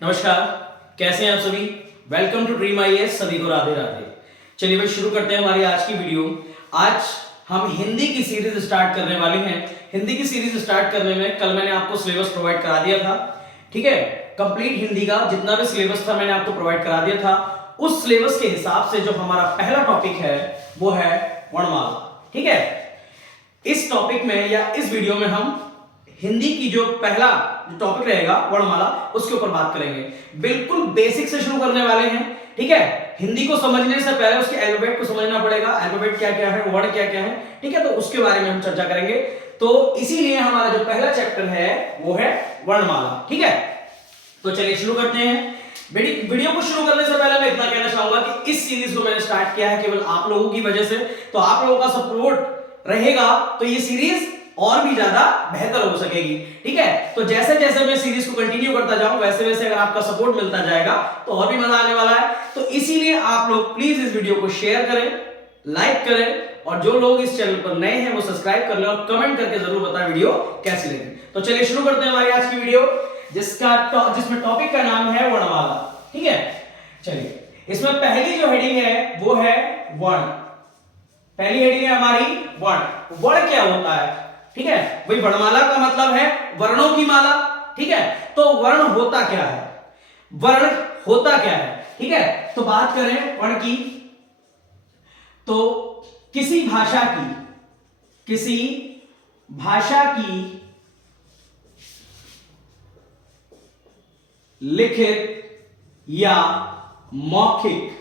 नमस्कार, कैसे हैं आप सभी। Welcome to Dream IAS. सभी को राधे राधे। चलिए भाई शुरू करते हैं हमारी आज की वीडियो। आज हम हिंदी की सीरीज स्टार्ट करने वाले हैं। हिंदी की सीरीज स्टार्ट करने में कल मैंने आपको सिलेबस प्रोवाइड करा दिया था, ठीक है। कंप्लीट हिंदी का जितना भी सिलेबस था मैंने आपको प्रोवाइड करा दिया था। उस सिलेबस के हिसाब से जो हमारा पहला टॉपिक है वो है वर्णमाला, ठीक है। इस टॉपिक में या इस वीडियो में हम हिंदी की जो पहला टॉपिक रहेगा वर्णमाला, उसके ऊपर बात करेंगे। बिल्कुल बेसिक से शुरू करने वाले हैं, ठीक है। हिंदी को समझने से पहले उसके अल्फाबेट को समझना पड़ेगा। अल्फाबेट क्या क्या है, वर्ण क्या क्या है, ठीक है। तो उसके बारे में हम चर्चा करेंगे। तो इसीलिए हमारा जो पहला चैप्टर है वो है वर्णमाला, ठीक है। तो चलिए शुरू करते हैं। वीडियो को शुरू करने से पहले मैं इतना कहना चाहूंगा कि इस सीरीज को मैंने स्टार्ट किया है केवल आप लोगों की वजह से। तो आप लोगों का सपोर्ट रहेगा तो ये सीरीज और भी ज्यादा बेहतर हो सकेगी, ठीक है। तो जैसे जैसे मैं सीरीज को कंटिन्यू करता जाऊं वैसे वैसे अगर आपका सपोर्ट मिलता जाएगा तो और भी मजा आने वाला है। तो इसीलिए आप लोग प्लीज इस वीडियो को शेयर करें, लाइक करें, और जो लोग इस चैनल पर नए हैं वो सब्सक्राइब कर लें और कमेंट करके जरूर बताएं वीडियो कैसी लगी। तो चलिए शुरू करते हैं हमारी आज की वीडियो, जिसमें टॉपिक का नाम है वर्णमाला, ठीक है। चलिए इसमें पहली जो हेडिंग है वो है वर्ण। पहली हेडिंग है हमारी वर्ण। वर्ण क्या होता है, ठीक है भाई। वर्णमाला का मतलब है वर्णों की माला, ठीक है। तो वर्ण होता क्या है, वर्ण होता क्या है, ठीक है। तो बात करें वर्ण की, तो किसी भाषा की लिखित या मौखिक,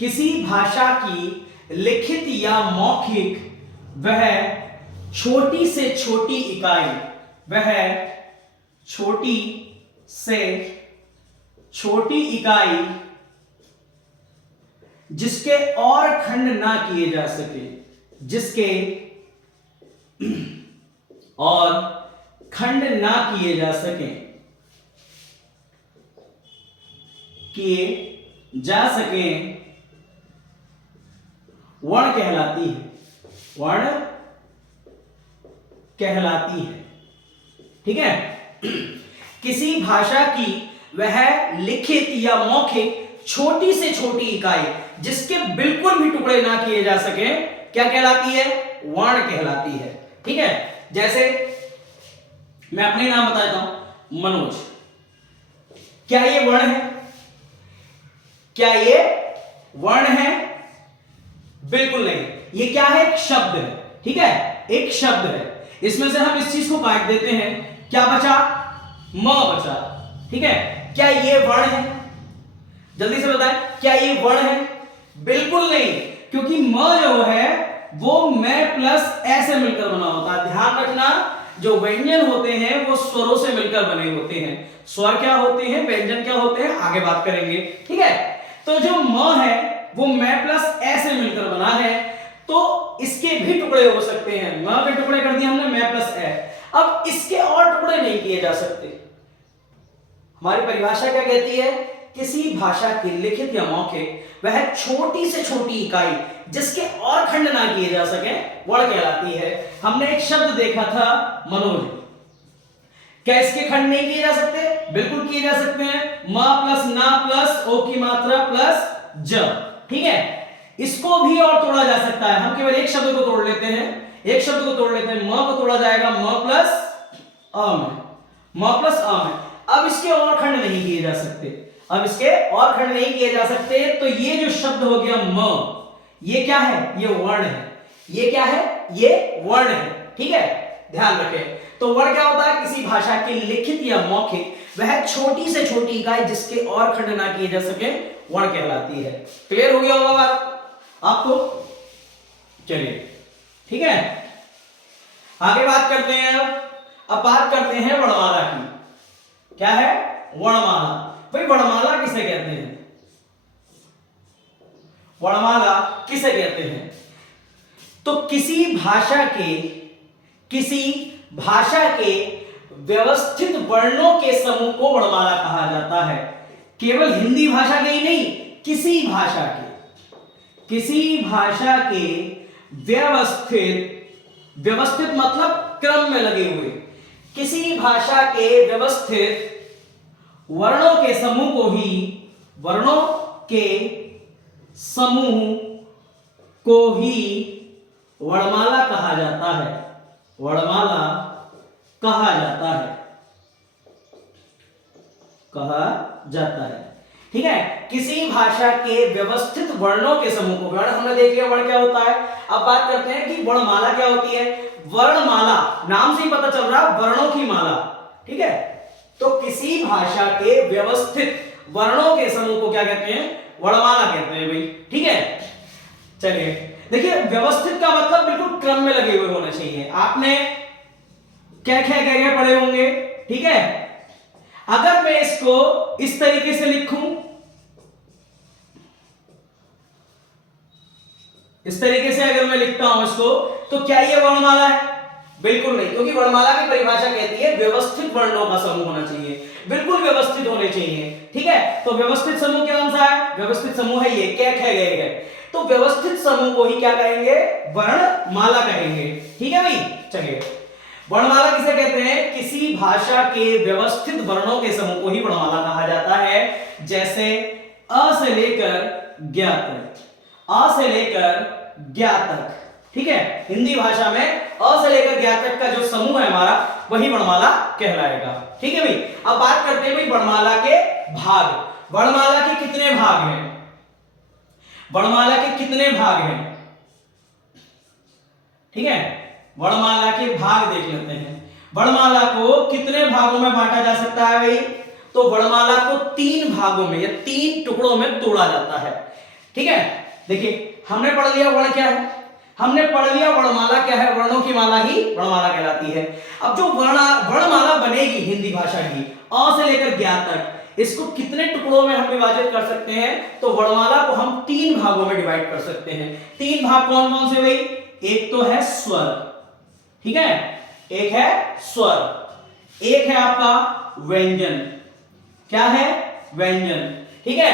किसी भाषा की लिखित या मौखिक वह छोटी से छोटी इकाई, वह छोटी से छोटी इकाई जिसके और खंड ना किए जा सके, जिसके और खंड ना किए जा सके, वर्ण कहलाती है, वर्ण कहलाती है, ठीक है। किसी भाषा की वह लिखित या मौखिक छोटी से छोटी इकाई जिसके बिल्कुल भी टुकड़े ना किए जा सके क्या कहलाती है, वर्ण कहलाती है, ठीक है। जैसे मैं अपने नाम बताता हूं, मनोज। क्या ये वर्ण है, क्या ये वर्ण है? बिल्कुल नहीं। ये क्या है, एक शब्द है, ठीक है, एक शब्द है। इसमें से हम इस चीज को काट देते हैं, क्या बचा, म बचा, ठीक है। क्या ये वर्ण है, जल्दी से बताएं, क्या ये वर्ण है? बिल्कुल नहीं, क्योंकि म जो है वो मैं प्लस ए से मिलकर बना होता है। ध्यान रखना, जो व्यंजन होते हैं वो स्वरों से मिलकर बने होते हैं। स्वर क्या होते हैं, व्यंजन क्या होते हैं, आगे बात करेंगे, ठीक है। तो जो म है वो मैं प्लस ए से मिलकर बना है, तो इसके भी टुकड़े हो सकते हैं। म के टुकड़े कर दिए हमने, मैं प्लस ए। अब इसके और टुकड़े नहीं किए जा सकते। हमारी परिभाषा क्या कहती है, किसी भाषा की लिखित या मौखिक वह छोटी से छोटी इकाई जिसके और खंड ना किए जा सके वर्ण कहलाती है। हमने एक शब्द देखा था मनोज, क्या इसके खंड नहीं किए जा सकते? बिल्कुल किए जा सकते हैं। म प्लस ना प्लस ओ की मात्रा प्लस ज, ठीक है। इसको भी और तोड़ा जा सकता है। हम केवल एक शब्द को तोड़ लेते हैं, एक शब्द को तोड़ लेते हैं। म को तोड़ा जाएगा म प्लस अ में, म प्लस अ में। अब इसके और खंड नहीं किए जा सकते, अब इसके और खंड नहीं किए जा सकते। तो ये जो शब्द हो गया म, ये क्या है, ये वर्ण है। ये क्या है, ये वर्ण है, ठीक है, ध्यान रखें। तो वर्ण क्या होता है, किसी भाषा की लिखित या मौखिक वह छोटी से छोटी इकाई जिसके और खंड ना किए जा सके वर्ण कहलाती है। क्लियर हो गया होगा बात आपको? चलिए ठीक है, आगे बात करते हैं। अब बात करते हैं वर्णमाला की। क्या है, वर्णमाला। भाई वर्णमाला किसे कहते हैं, वर्णमाला किसे कहते हैं? तो किसी भाषा के व्यवस्थित वर्णों के समूह को वर्णमाला कहा जाता है। केवल हिंदी भाषा के ही नहीं, किसी भाषा के व्यवस्थित मतलब क्रम में लगे हुए, किसी भाषा के व्यवस्थित वर्णों के समूह को ही वर्णों के समूह को ही वर्णमाला कहा जाता है। वर्णमाला कहा जाता है, कहा जाता है। ठीक है, किसी भाषा के व्यवस्थित वर्णों के समूह को, वर्ण हमने देख लिया वर्ण क्या होता है। अब बात करते हैं कि वर्णमाला क्या होती है। वर्णमाला नाम से ही पता चल रहा वर्णों की माला। ठीक है, तो किसी भाषा के व्यवस्थित वर्णों के समूह को क्या कहते हैं, वर्णमाला कहते हैं भाई। ठीक है, चलिए देखिए, व्यवस्थित का मतलब बिल्कुल क्रम में लगे हुए होने चाहिए। आपने क्या क्या पढ़े होंगे। ठीक है, अगर मैं इसको इस तरीके से लिखूं, इस तरीके से अगर मैं लिखता हूं इसको, तो क्या ये वर्णमाला है? बिल्कुल नहीं, क्योंकि वर्णमाला की परिभाषा कहती है व्यवस्थित वर्णों का समूह होना चाहिए, बिल्कुल व्यवस्थित होने चाहिए। ठीक है, तो व्यवस्थित समूह कौन सा है? व्यवस्थित समूह है ये कै खे गए है। तो व्यवस्थित समूह को ही क्या कहेंगे? वर्णमाला कहेंगे। ठीक है भाई, चलिए वर्णमाला किसे कहते हैं? किसी भाषा के व्यवस्थित वर्णों के समूह को ही वर्णमाला कहा जाता है। जैसे अ से लेकर ज्ञ तक, अ से लेकर ज्ञ तक। ठीक है, हिंदी भाषा में अ से लेकर ज्ञ तक का जो समूह है हमारा, वही वर्णमाला कहलाएगा। ठीक है भाई, अब बात करते हैं भाई वर्णमाला के भाग। वर्णमाला के कितने भाग हैं? वर्णमाला के कितने भाग हैं? ठीक है, वर्णमाला के भाग देख लेते हैं। वर्णमाला को कितने भागों में बांटा जा सकता है भाई? तो वर्णमाला को 3 भागों में या 3 टुकड़ों में तोड़ा जाता है। ठीक है, देखिए हमने पढ़ लिया वर्ण क्या है, हमने पढ़ लिया वर्णमाला क्या है, वर्णों की माला ही वर्णमाला कहलाती है। अब जो वर्णमाला बनेगी हिंदी भाषा की अ से लेकर ज्ञ तक, इसको कितने टुकड़ों में हम विभाजित कर सकते हैं? तो वर्णमाला को हम 3 भागों में डिवाइड कर सकते हैं। 3 भाग कौन कौन से भाई? एक तो है स्वर, ठीक है, एक है स्वर, एक है आपका व्यंजन। क्या है? व्यंजन। ठीक है,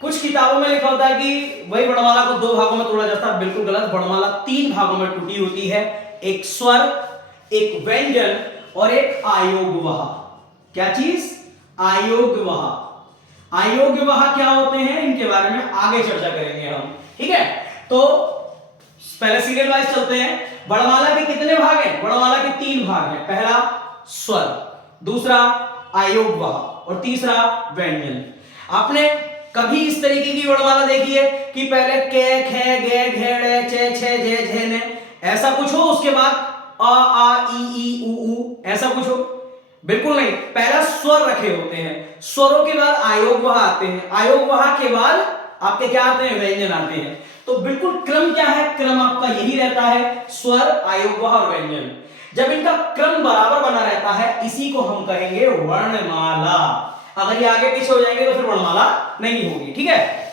कुछ किताबों में लिखा होता है कि वही वर्णमाला को 2 भागों में तोड़ा जाता है, बिल्कुल गलत। वर्णमाला 3 भागों में टूटी होती है, एक स्वर, एक व्यंजन और एक आयोगवाह। क्या चीज? आयोगवाह। आयोगवाह क्या होते हैं, इनके बारे में आगे चर्चा करेंगे हम। ठीक है, तो पहले सीरियल वाइज चलते हैं। वर्णमाला के कितने भाग हैं? वर्णमाला के 3 भाग हैं। पहला स्वर, दूसरा आयोगवाह और तीसरा व्यंजन। आपने कभी इस तरीके की वर्णमाला देखी है कि पहले के खे गे घे चे छे जे झे ने ऐसा कुछ हो, उसके बाद अ आ ई उ ऐसा कुछ हो? बिल्कुल नहीं, पहला स्वर रखे होते हैं, स्वरों के बाद आयोगवाह आते हैं, आयोगवाह के बाद आपके क्या आते हैं? व्यंजन आते हैं। तो बिल्कुल क्रम क्या है? क्रम आपका यही रहता है, स्वर, आयोगवाह और व्यंजन। जब इनका क्रम बराबर बना रहता है, इसी को हम कहेंगे वर्णमाला। अगर ये आगे पीछे हो जाएंगे तो फिर वर्णमाला नहीं होगी। ठीक है,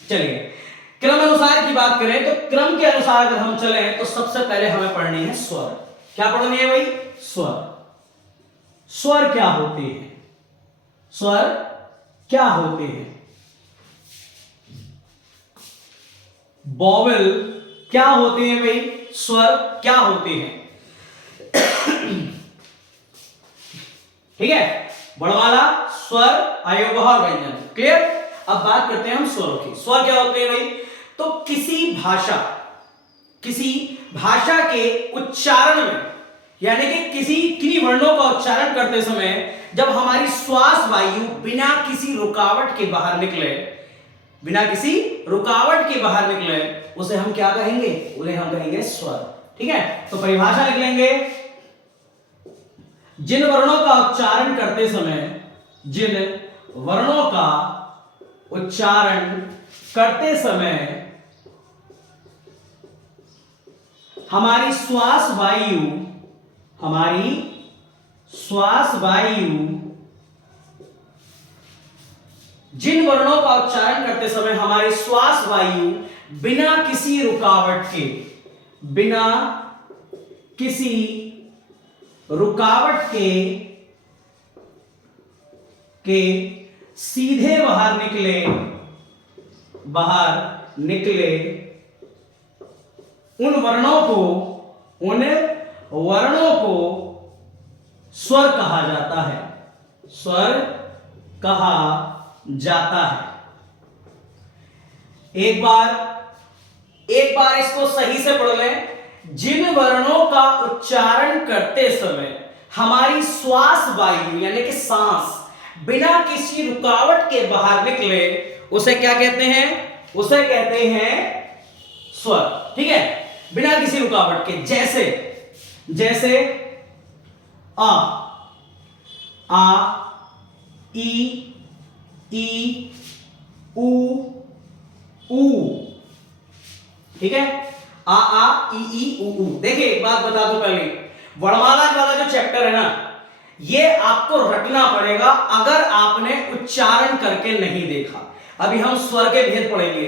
चलिए क्रम अनुसार की बात करें तो क्रम के अनुसार अगर हम चले तो सबसे पहले हमें पढ़नी है स्वर। क्या पढ़नी है भाई? स्वर। स्वर क्या होते हैं? स्वर क्या होते हैं? वॉवेल क्या होते हैं भाई? स्वर क्या होते हैं? ठीक है, वर्णमाला, स्वर, आयोगवाह और व्यंजन। क्लियर? अब बात करते हैं हम स्वरों की। स्वर क्या होते हैं भाई? तो किसी भाषा के उच्चारण में, यानी कि किन्हीं वर्णों का उच्चारण करते समय जब हमारी श्वास वायु बिना किसी रुकावट के बाहर निकले, बिना किसी रुकावट के बाहर निकले, उसे हम क्या कहेंगे? उन्हें हम कहेंगे स्वर। ठीक है, तो परिभाषा लिख लेंगे। जिन वर्णों का उच्चारण करते समय, जिन वर्णों का उच्चारण करते समय हमारी श्वास वायु जिन वर्णों का उच्चारण करते समय हमारी श्वास वायु बिना किसी रुकावट के सीधे बाहर निकले, उन वर्णों को स्वर कहा जाता है, स्वर कहा जाता है। एक बार इसको सही से पढ़ लें। जिन वर्णों का उच्चारण करते समय हमारी श्वास वायु यानी कि सांस बिना किसी रुकावट के बाहर निकले उसे क्या कहते हैं? उसे कहते हैं स्वर। ठीक है, बिना किसी रुकावट के। जैसे आ, ई, ऊ। ठीक है, आ, ई, ऊ। देखिए एक बात बता दूं पहले, वर्णमाला वाला जो चैप्टर है ना, ये आपको रटना पड़ेगा अगर आपने उच्चारण करके नहीं देखा। अभी हम स्वर के भेद पढ़ेंगे,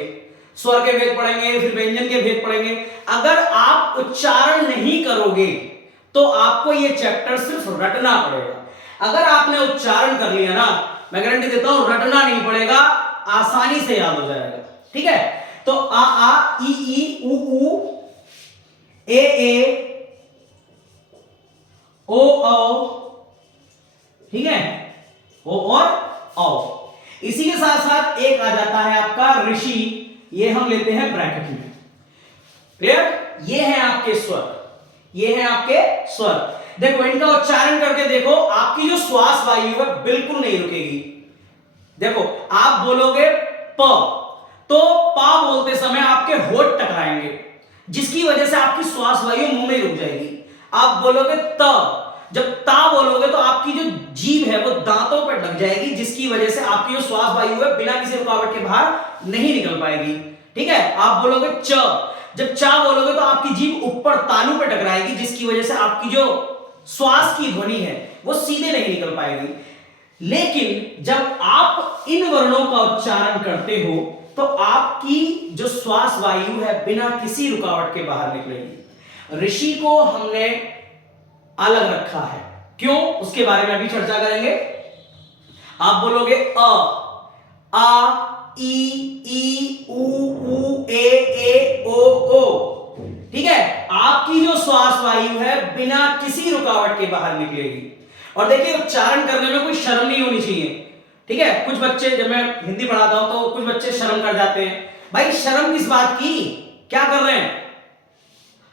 फिर व्यंजन के भेद पढ़ेंगे। अगर आप उच्चारण नहीं करोगे तो आपको ये चैप्टर सिर्फ रटना पड़ेगा। अगर आपने उच्चारण कर लिया ना, मैं गारंटी देता हूं रटना नहीं पड़ेगा, आसानी से याद हो जाएगा। ठीक है, तो आ, ई, ऊ, ए, ओ। ठीक है, ओ और औ। इसी के साथ साथ एक आ जाता है आपका ऋषि, ये हम लेते हैं ब्रैकेट में। क्लियर? ये है आपके स्वर, देखो इनका उच्चारण करके देखो, आपकी जो श्वास वायु है बिल्कुल नहीं रुकेगी। देखो आप बोलोगे प, तो पा बोलते समय आपके होठ टकराएंगे, जिसकी वजह से आपकी श्वास वायु मुंह में रुक जाएगी। आप बोलोगे त, जब ता बोलोगे तो आपकी जो जीभ है वो दांतों पर लग जाएगी, जिसकी वजह से आपकी जो श्वास वायु है बिना किसी रुकावट के बाहर नहीं निकल पाएगी। ठीक है, आप बोलोगे च, जब चा बोलोगे तो आपकी जीभ ऊपर तालू पे टकराएगी, जिसकी वजह से आपकी जो श्वास की ध्वनि है वो सीधे नहीं निकल पाएगी। लेकिन जब आप इन वर्णों का उच्चारण करते हो तो आपकी जो श्वास वायु है बिना किसी रुकावट के बाहर निकलेगी। ऋषि को हमने अलग रखा है, क्यों? उसके बारे में अभी चर्चा करेंगे। आप बोलोगे आ, ई, ऊ, ए, ओ। ठीक है, आपकी जो श्वास वायु है बिना किसी रुकावट के बाहर निकलेगी। और देखिए उच्चारण करने में कोई शर्म नहीं होनी चाहिए। ठीक है, कुछ बच्चे, जब मैं हिंदी पढ़ाता हूं तो कुछ बच्चे शर्म कर जाते हैं। भाई शर्म किस बात की? क्या कर रहे हैं?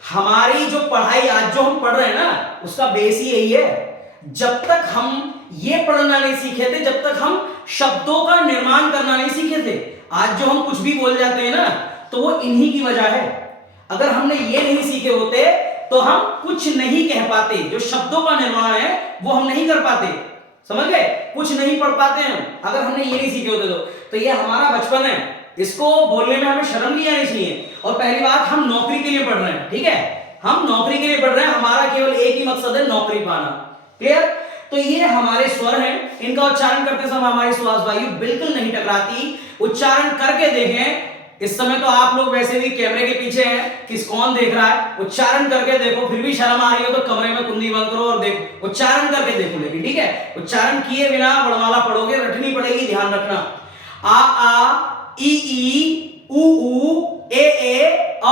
हमारी जो पढ़ाई आज जो हम पढ़ रहे हैं ना, उसका बेस ही यही है। जब तक हम ये पढ़ना नहीं सीखे थे, जब तक हम शब्दों का निर्माण करना नहीं सीखे थे, आज जो हम कुछ भी बोल जाते हैं ना, तो वो इन्हीं की वजह है। अगर हमने ये नहीं सीखे होते तो हम कुछ नहीं कह पाते, जो शब्दों का निर्माण है वो हम नहीं कर पाते। समझ गए? कुछ नहीं पढ़ पाते हम अगर हमने ये नहीं सीखे होते तो ये हमारा बचपन है, इसको बोलने में हमें शर्म नहीं आनी चाहिए। और पहली बात, हम नौकरी के लिए पढ़ रहे हैं। ठीक है, हम नौकरी के लिए पढ़ रहे हैं, हमारा केवल एक ही मकसद है, नौकरी पाना। क्लियर? तो ये हमारे स्वर हैं, इनका उच्चारण करते समय हमारी श्वास वायु बिल्कुल नहीं टकराती। उच्चारण करके देखें। इस समय तो आप लोग वैसे भी कैमरे के पीछे हैं, कौन देख रहा है? उच्चारण करके देखो, फिर भी शर्म आ रही हो तो कमरे में कुंडी बंद करो और देखो, उच्चारण करके देखो। लेकिन ठीक है, उच्चारण किए बिना वर्णमाला पढ़ोगे, रटनी पड़ेगी, ध्यान रखना। आ, ई, ऊ, ए, औ।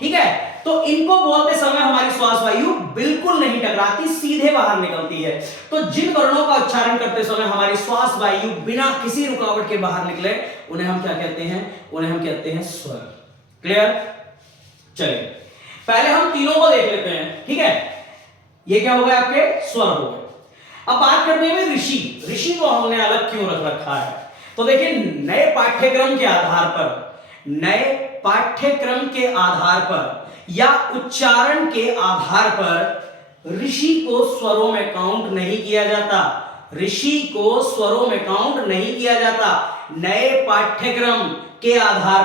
ठीक है, तो इनको बोलते समय हमारी श्वास वायु बिल्कुल नहीं टकराती, सीधे बाहर निकलती है। तो जिन वर्णों का उच्चारण करते समय हमारी श्वास वायु बिना किसी रुकावट के बाहर निकले, उन्हें हम क्या कहते हैं? उन्हें हम कहते हैं स्वर। क्लियर? चलिए पहले हम तीनों को देख लेते हैं। ठीक है, ये क्या हो गए? आपके स्वर हो गए। अब बात करते हैं ऋषि। ऋषि को हमने अलग क्यों रख रखा है? तो देखिए, नए पाठ्यक्रम के आधार पर या उच्चारण के आधार पर ऋषि को स्वरों में काउंट नहीं किया जाता। ऋषि को स्वरों में काउंट नहीं किया जाता। नए पाठ्यक्रम के आधार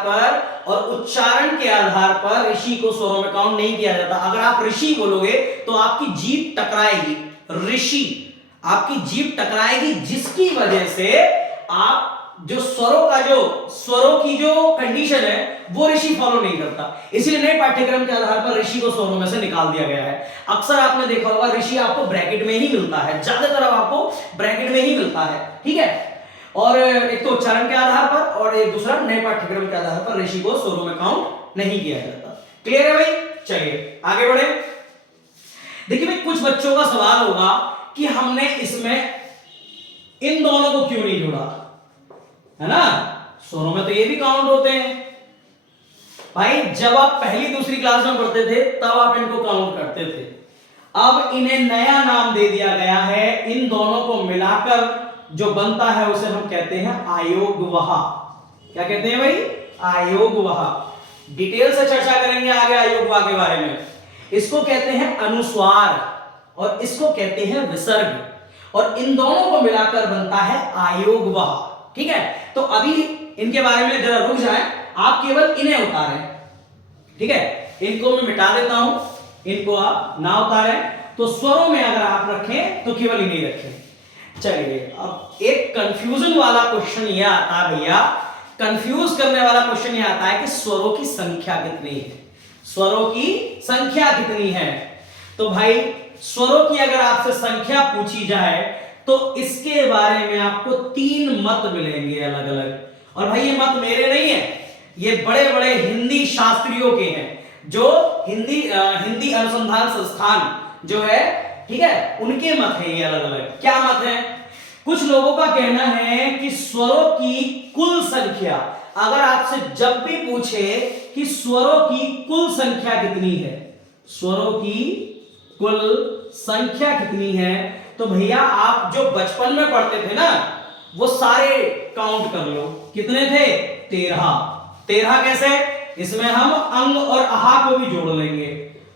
पर और उच्चारण के आधार पर ऋषि को स्वरों में काउंट नहीं किया जाता। अगर आप ऋषि बोलोगे तो आपकी जीभ टकराएगी, ऋषि आपकी जीभ टकराएगी, जिसकी वजह से आप जो स्वरों की जो कंडीशन है वो ऋषि फॉलो नहीं करता। इसलिए नए पाठ्यक्रम के आधार पर ऋषि को स्वरों में से निकाल दिया गया है। अक्सर आपने देखा होगा ऋषि आपको ब्रैकेट में ही मिलता है, ज्यादातर आपको ब्रैकेट में ही मिलता है। ठीक है, और एक तो उच्चारण के आधार पर और एक दूसरा नए पाठ्यक्रम के आधार पर ऋषि को स्वरों में काउंट नहीं किया जाता। क्लियर है भाई? चलिए आगे बढ़े। देखिए भाई, कुछ बच्चों का सवाल होगा कि हमने इसमें इन दोनों को क्यों नहीं जोड़ा, है ना, स्वरों में तो ये भी काउंट होते हैं। भाई जब आप पहली दूसरी क्लास में पढ़ते थे तब आप इनको काउंट करते थे, अब इन्हें नया नाम दे दिया गया है, इन दोनों को मिलाकर जो बनता है उसे हम कहते हैं आयोगवाह। क्या कहते हैं भाई? आयोगवाह। डिटेल से चर्चा करेंगे आगे आयोगवाह के बारे में। इसको कहते हैं अनुस्वार और इसको कहते हैं विसर्ग, और इन दोनों को मिलाकर बनता है आयोगवाह। ठीक है, तो अभी इनके बारे में जरा रुक जाएं, आप केवल इन्हें उतारें। ठीक है, इनको मैं मिटा देता हूं, इनको आप ना उतारें। तो स्वरों में अगर आप रखें तो केवल इन्हें रखें। चलिए, अब एक कंफ्यूजन वाला क्वेश्चन ये आता है भैया, कंफ्यूज करने वाला क्वेश्चन ये आता है कि स्वरों की संख्या कितनी है, स्वरों की संख्या कितनी है। तो भाई स्वरों की अगर आपसे संख्या पूछी जाए तो इसके बारे में आपको 3 मत मिलेंगे अलग अलग। और भाई ये मत मेरे नहीं है, ये बड़े बड़े हिंदी शास्त्रियों के हैं, जो हिंदी अनुसंधान संस्थान जो है, ठीक है, उनके मत है ये अलग अलग। क्या मत है? कुछ लोगों का कहना है कि स्वरों की कुल संख्या, अगर आपसे जब भी पूछे कि स्वरों की कुल संख्या कितनी है, स्वरों की कुल संख्या कितनी है, तो भैया आप जो बचपन में पढ़ते थे ना वो सारे काउंट कर लो। कितने थे? 13। 13 कैसे? इसमें हम अंग और आहा को भी जोड़ लेंगे,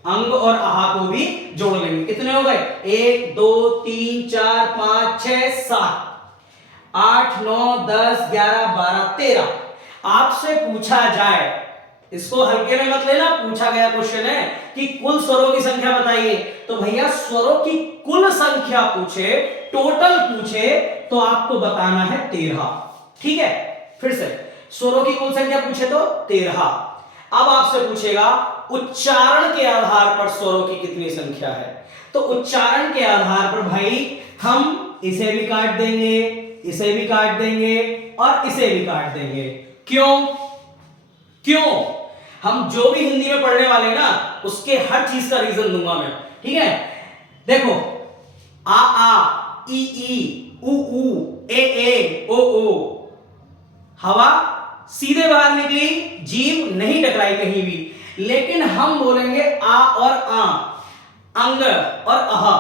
अंग और आहा को भी जोड़ लेंगे। कितने हो गए? 1 2 3 4 5 6 7 8 9 10 11 12 13। आपसे पूछा जाए, इसको हल्के में मत लेना, पूछा गया क्वेश्चन है कि कुल स्वरों की संख्या बताइए, तो भैया स्वरों की कुल संख्या पूछे, टोटल पूछे, तो आपको बताना है 13। ठीक है, फिर से स्वरों की कुल संख्या पूछे तो 13। अब आपसे पूछेगा उच्चारण के आधार पर स्वरों की कितनी संख्या है, तो उच्चारण के आधार पर भाई हम इसे भी काट देंगे, इसे भी काट देंगे और इसे भी काट देंगे। क्यों? क्यों? हम जो भी हिंदी में पढ़ने वाले हैं ना उसके हर चीज का रीजन दूंगा मैं। ठीक है, देखो, आ ई ई उ ए ओ ओ, हवा सीधे बाहर निकली, जीभ नहीं टकराई कहीं भी, लेकिन हम बोलेंगे आ और आ, अंग और अह।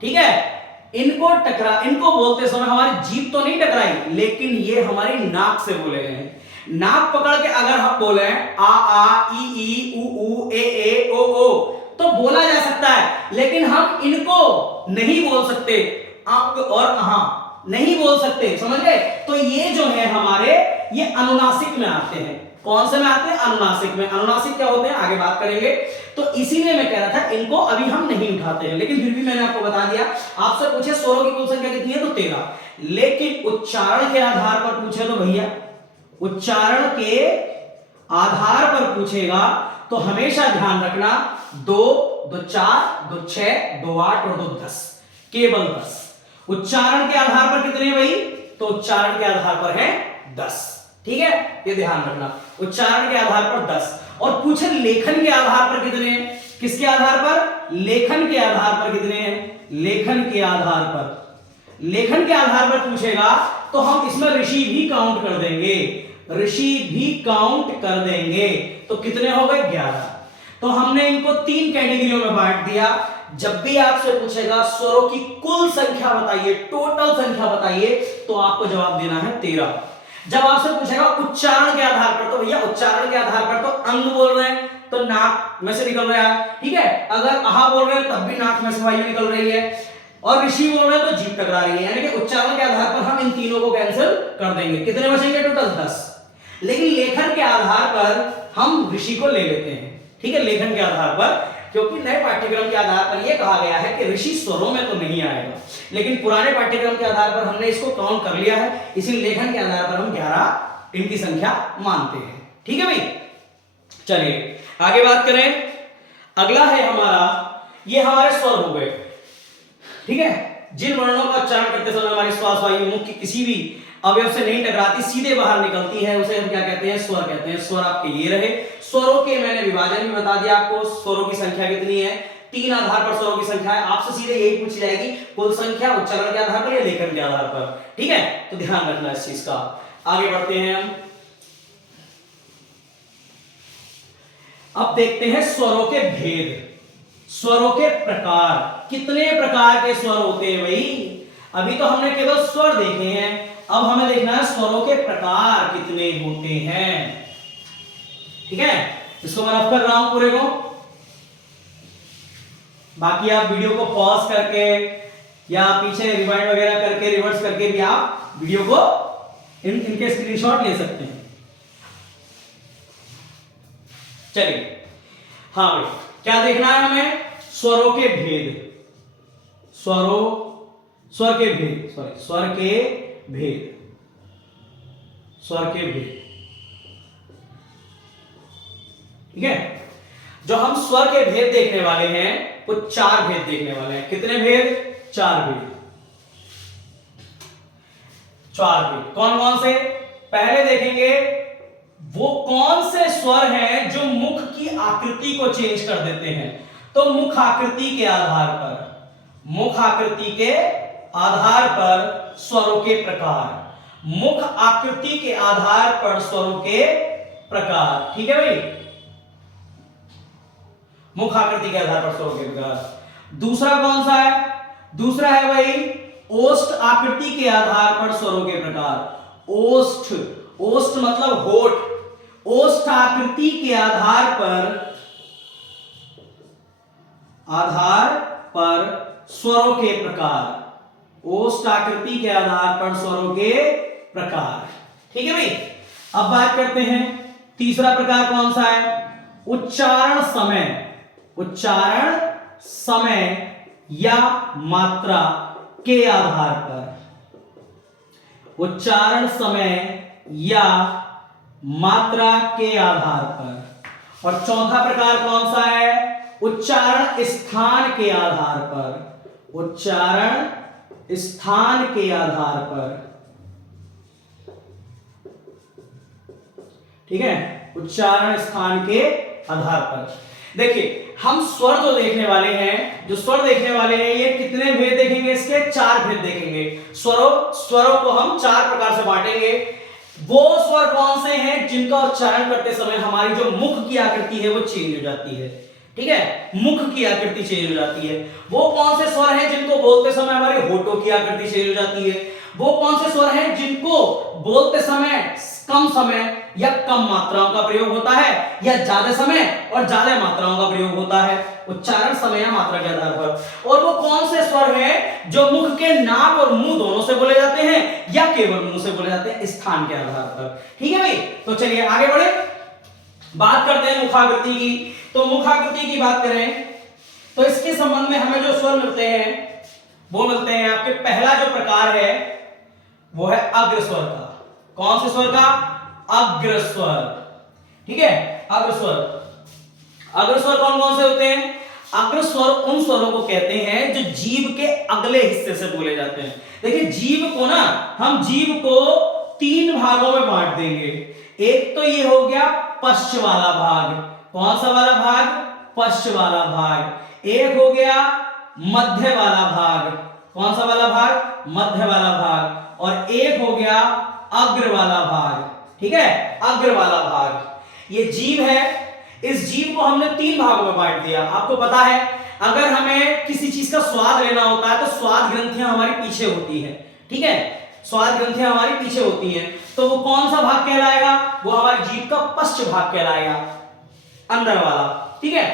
ठीक है, इनको बोलते समय हमारी जीभ तो नहीं टकराई, लेकिन ये हमारी नाक से बोले गए हैं। नाक पकड़ के अगर हम बोले आ ई उ ए ओ तो बोला जा सकता है, लेकिन हम इनको नहीं बोल सकते, अंग और अहा नहीं बोल सकते, समझ गए? तो ये जो है हमारे, ये अनुनासिक में आते हैं। कौन से में आते हैं? अनुनासिक में। अनुनासिक क्या होते हैं आगे बात करेंगे। तो इसीलिए मैं कह रहा था इनको अभी हम नहीं उठाते हैं, लेकिन फिर भी मैंने आपको बता दिया। आपसे पूछे स्वरों की कुल संख्या कितनी है तो 13, लेकिन उच्चारण के आधार पर पूछे तो भैया, उच्चारण के आधार पर पूछेगा तो हमेशा ध्यान रखना 2 2 4 2 6 2 8 और 2 10, केवल 10। उच्चारण के आधार पर कितने हैं भाई? तो उच्चारण के आधार पर है 10। ठीक है, ये ध्यान रखना, उच्चारण के आधार पर 10। और पूछे लेखन के आधार पर कितने हैं? किसके आधार पर? लेखन के आधार पर कितने हैं? लेखन के आधार पर, लेखन के आधार पर पूछेगा तो हम इसमें ऋषि भी काउंट कर देंगे, ऋषि भी काउंट कर देंगे। तो कितने हो गए? 11। तो हमने इनको 3 कैटेगरियों में बांट दिया। जब भी आपसे पूछेगा स्वरों की कुल संख्या बताइए, टोटल संख्या बताइए, तो आपको जवाब देना है 13। जब आपसे पूछेगा उच्चारण के आधार पर, तो भैया उच्चारण के आधार पर तो अंग बोल रहे हैं तो नाक में से निकल रहा है। ठीक है, अगर आहा बोल रहे हैं तब भी नाक में से वायु निकल रही है, और ऋषि बोल रहे हैं तो जीभ टकरा रही है, यानी कि उच्चारण के आधार पर हम इन तीनों को कैंसिल कर देंगे। कितने बचेंगे? टोटल 10। लेकिन लेखन के आधार पर हम ऋषि को ले लेते हैं। ठीक है, लेखन के आधार पर, क्योंकि नए पाठ्यक्रम के आधार पर यह कहा गया है कि ऋषि स्वरों में तो नहीं आएगा, लेकिन पुराने पाठ्यक्रम के आधार पर हमने इसको काउंट कर लिया है, इसी लेखन के आधार पर हम 11 इनकी संख्या मानते हैं। ठीक है भाई, चलिए आगे बात करें। अगला है हमारा, ये हमारे स्वर हो गए। ठीक है, जिन वर्णों का उच्चारण करते समय हमारी श्वास वायु मुख की किसी भी अवयव से नहीं टकराती, सीधे बाहर निकलती है, उसे हम क्या कहते हैं? स्वर कहते हैं। स्वर आपके ये रहे। स्वरों के मैंने विभाजन भी बता दिया आपको, स्वरों की संख्या कितनी है? तीन आधार पर स्वरों की संख्या है। आपसे सीधे यही पूछी जाएगी, कुल संख्या उच्चारण के आधार पर या लेखन के आधार पर। ठीक है, तो ध्यान रखना इस चीज का। आगे बढ़ते हैं हम। अब देखते हैं स्वरों के भेद, स्वरों के प्रकार। कितने प्रकार के स्वर होते हैं भाई? अभी तो हमने केवल स्वर देखे हैं, अब हमें देखना है स्वरों के प्रकार कितने होते हैं। ठीक है, इसको मैं रफ कर रहा हूं पूरे को, बाकी आप वीडियो को पॉज करके या पीछे रिवाइंड वगैरह करके रिवर्स करके भी आप वीडियो को इनके स्क्रीनशॉट ले सकते हैं। चलिए, हाँ भाई, क्या देखना है हमें? स्वरों के भेद, स्वर के भेद, ठीक है। जो हम स्वर के भेद देखने वाले हैं वो चार भेद देखने वाले हैं। कितने भेद? चार भेद। कौन कौन से? पहले देखेंगे वो कौन से स्वर हैं जो मुख की आकृति को चेंज कर देते हैं। तो मुख आकृति के आधार पर स्वरों के प्रकार, मुख आकृति के आधार पर स्वरों के प्रकार। ठीक है भाई, मुख आकृति के आधार पर स्वरों के प्रकार। दूसरा कौन सा है? दूसरा है भाई ओष्ठ आकृति के आधार पर स्वरों के प्रकार। ओष्ठ मतलब होठ, ओष्ठ आकृति के आधार पर स्वरों के प्रकार, ओष्ठ आकृति के आधार पर स्वरों के प्रकार। ठीक है भाई, अब बात करते हैं तीसरा प्रकार कौन सा है? उच्चारण समय या मात्रा के आधार पर, उच्चारण समय या मात्रा के आधार पर। और चौथा प्रकार कौन सा है? उच्चारण स्थान के आधार पर, उच्चारण स्थान के आधार पर। ठीक है, उच्चारण स्थान के आधार पर। देखिए, हम स्वर तो देखने वाले हैं, जो स्वर देखने वाले हैं ये कितने भेद देखेंगे? इसके चार भेद देखेंगे। स्वरों को हम चार प्रकार से बांटेंगे। वो स्वर कौन से हैं जिनका उच्चारण करते समय हमारी जो मुख की आकृति है वो चेंज हो जाती है। ठीक है, मुख की आकृति चेंज हो जाती है। वो कौन से स्वर हैं जिनको बोलते समय हमारे होठों की आकृति चेंज हो जाती है। वो कौन से स्वर हैं जिनको बोलते समय कम समय या कम मात्राओं का प्रयोग होता है, या ज्यादा समय और ज्यादा मात्राओं का प्रयोग होता है, उच्चारण समय या मात्रा के आधार पर। और वो कौन से स्वर हैं जो मुख के नाक और मुंह दोनों से बोले जाते हैं या केवल मुंह से बोले जाते हैं, स्थान के आधार पर। ठीक है भाई, तो चलिए आगे बढ़े, बात करते हैं मुखाकृति की। तो मुखाकृति की बात करें तो इसके संबंध में हमें जो स्वर मिलते हैं वो मिलते हैं आपके, पहला जो प्रकार है वो है अग्रस्वर का। कौन से स्वर का? अग्रस्वर। ठीक है, अग्रस्वर कौन कौन से होते हैं? अग्रस्वर उन स्वरों को कहते हैं जो जीभ के अगले हिस्से से बोले जाते हैं। देखिए, जीभ को ना हम जीभ को तीन भागों में बांट देंगे। एक तो ये हो गया पश्च वाला भाग। कौन सा वाला भाग? पश्च वाला भाग। एक हो गया मध्य वाला भाग। कौन सा वाला भाग? मध्य वाला भाग। और एक हो गया अग्र वाला भाग। ठीक है, अग्र वाला भाग। ये जीभ है, इस जीभ को हमने तीन भागों में बांट दिया। आपको पता है, अगर हमें किसी चीज का स्वाद लेना होता है तो स्वाद ग्रंथियां हमारी पीछे होती है। ठीक है, स्वाद ग्रंथियां हमारी पीछे होती हैं, तो वो कौन सा भाग कहलाएगा? वो हमारी जीभ का पश्च भाग कहलाएगा, अंदर वाला। ठीक है,